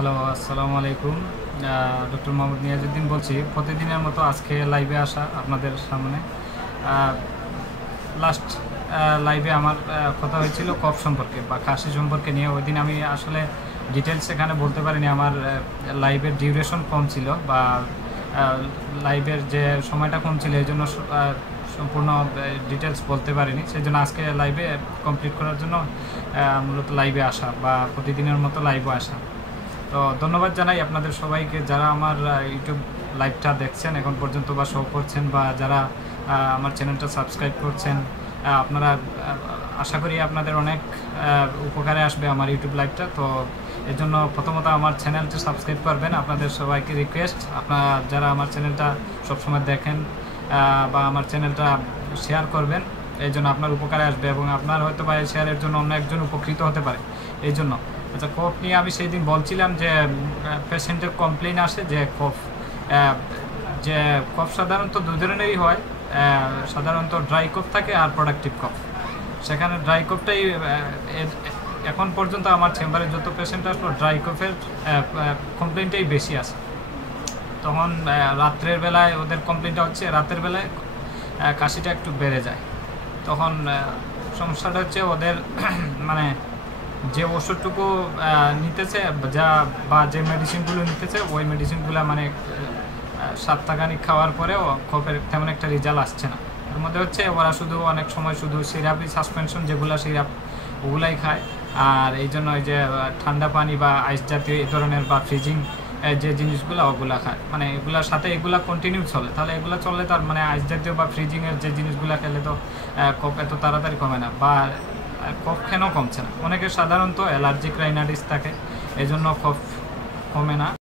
Hello, আসসালামু আলাইকুম। Doctor Mohammad Niazuddin বলছি। প্রতিদিনের মতো আজকে লাইভে আসা আপনাদের সামনে। লাস্ট লাইভে আমার কথা হয়েছিল কফ সম্পর্কে বা কাশি সম্পর্কে নিয়ে। ওই দিন আমি আসলে ডিটেলস এখানে বলতে পারিনি, আমার লাইভের ডিউরেশন কম ছিল বা লাইভের যে সময়টা কম ছিল, এই জন্য সম্পূর্ণ ডিটেলস বলতে পারিনি। সেই জন্য আজকে লাইভে কমপ্লিট করার জন্য মূলত লাইভে আসা বা প্রতিদিনের মতো লাইভে আসা। তো ধন্যবাদ জানাই আপনাদের সবাইকে, যারা আমার ইউটিউব লাইভটা দেখছেন এখন পর্যন্ত বা শো করছেন, বা যারা আমার চ্যানেলটা সাবস্ক্রাইব করছেন। আপনারা আশা করি আপনাদের অনেক উপকারে আসবে আমার ইউটিউব লাইভটা। তো এর জন্য প্রথমত আমার চ্যানেলটা সাবস্ক্রাইব করবেন। আপনাদের সবাইকে রিকোয়েস্ট, আপনারা যারা আমার চ্যানেলটা সবসময় দেখেন বা আমার চ্যানেলটা শেয়ার করবেন, এই জন্য আপনার উপকারে আসবে এবং আপনার হয়তো বা এই শেয়ারের জন্য অন্য একজন উপকৃত হতে পারে। এই জন্য আচ্ছা, কফ নিয়ে আমি সেই দিন বলছিলাম যে পেশেন্টের কমপ্লেন আসে যে কফ সাধারণত দু ধরনেরই হয়। সাধারণত ড্রাই কফ থাকে আর প্রোডাক্টিভ কফ। সেখানে ড্রাই কফটাই এখন পর্যন্ত আমার চেম্বারে যত পেশেন্ট আসলো ড্রাই কফের কমপ্লেনটাই বেশি আসে। তখন রাত্রের বেলায় ওদের কমপ্লেনটা হচ্ছে, রাতের বেলায় কাশিটা একটু বেড়ে যায়। তখন সমস্যাটা হচ্ছে ওদের মানে যে ওষুধটুকু নিতেছে বা যে মেডিসিনগুলো নিতেছে, ওই মেডিসিনগুলো মানে সপ্তাহখানিক খাওয়ার পরেও কফের তেমন একটা রেজাল্ট আসছে না। এর মধ্যে হচ্ছে ওরা শুধু অনেক সময় শুধু সিরাপি সাসপেনশন যেগুলো সিরাপ ওগুলাই খায়। আর এই জন্য ওই যে ঠান্ডা পানি বা আইস জাতীয় এই ধরনের বা ফ্রিজিং যে জিনিসগুলো ওগুলো খায়, মানে এগুলোর সাথে এগুলো কন্টিনিউ চলে। তাহলে এগুলো চললে তার মানে আইস জাতীয় বা ফ্রিজিংয়ের যে জিনিসগুলো খেলে তো কফ এত তাড়াতাড়ি কমে না, বা কফ কেন কমছে না। অনেকের সাধারণত অ্যালার্জিক রাইনাইটিস থাকে, এই জন্য কফ কমে না।